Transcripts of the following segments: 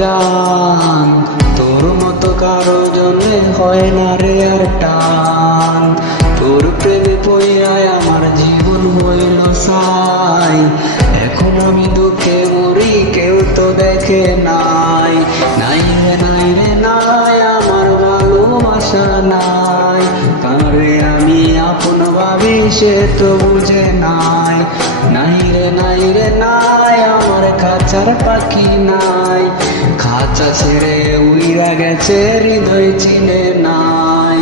জান, তোর মতো কারো জন্যে হয় না রে আর টান। তোর প্রেমে পইড়ায় আমার জীবন হইল সাই, এখন আমি দুঃখে মরি কেউ তো দেখে নাই। নাই রে নাই রে নাই, আমার ভালোবাসা নাই, কারে আমি আপন ভাবি সে তো বুঝে নাই। নাই রে নাই রে নাই, আমার খাঁচার পাখি নাই, খাঁচা ছেড়ে উইরা গেছে হৃদয় চিনে নাই।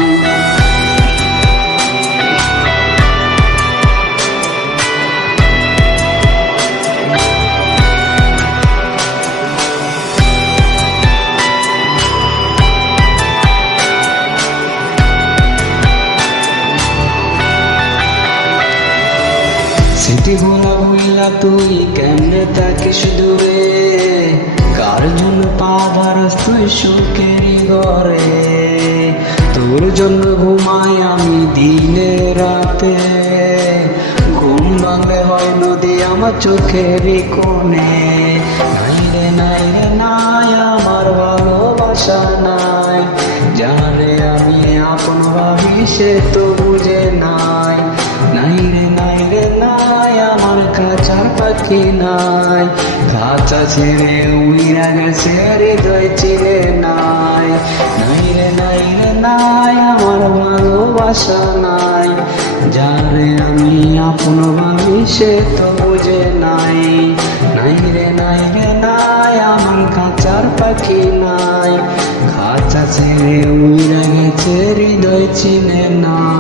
স্মৃতি ভোলা ভুইলা তুই কেমনে থাকিস দূরে, কার জন্য পাবারস তুই সুখের ঘরে। তোর জন্য ঘুমাই আমি দিনে রাতে, ঘুম ভাঙলে হয় নদী আমার চোখের কোণে। নাই রে নাই রে নাই, আমার ভালোবাসা নাই, যারে আমি আপন ভাবি সে তো বুঝে নাই। নাই রে নাই রে নাই, আমার খাঁচার পাখি নাই, খাঁচা ছেড়ে উইরা গেছে হৃদয় চিনে নাই। নাই রে নাই রে নাই, আমার ভালোবাসা নাই, যারে আমি আপন ভাবি সে তো বুঝে নাই। নাই রে নাই রে নাই, আমার খাঁচার পাখি নাই, খাঁচা ছেড়ে উইরা গেছে হৃদয় চিনে নাই।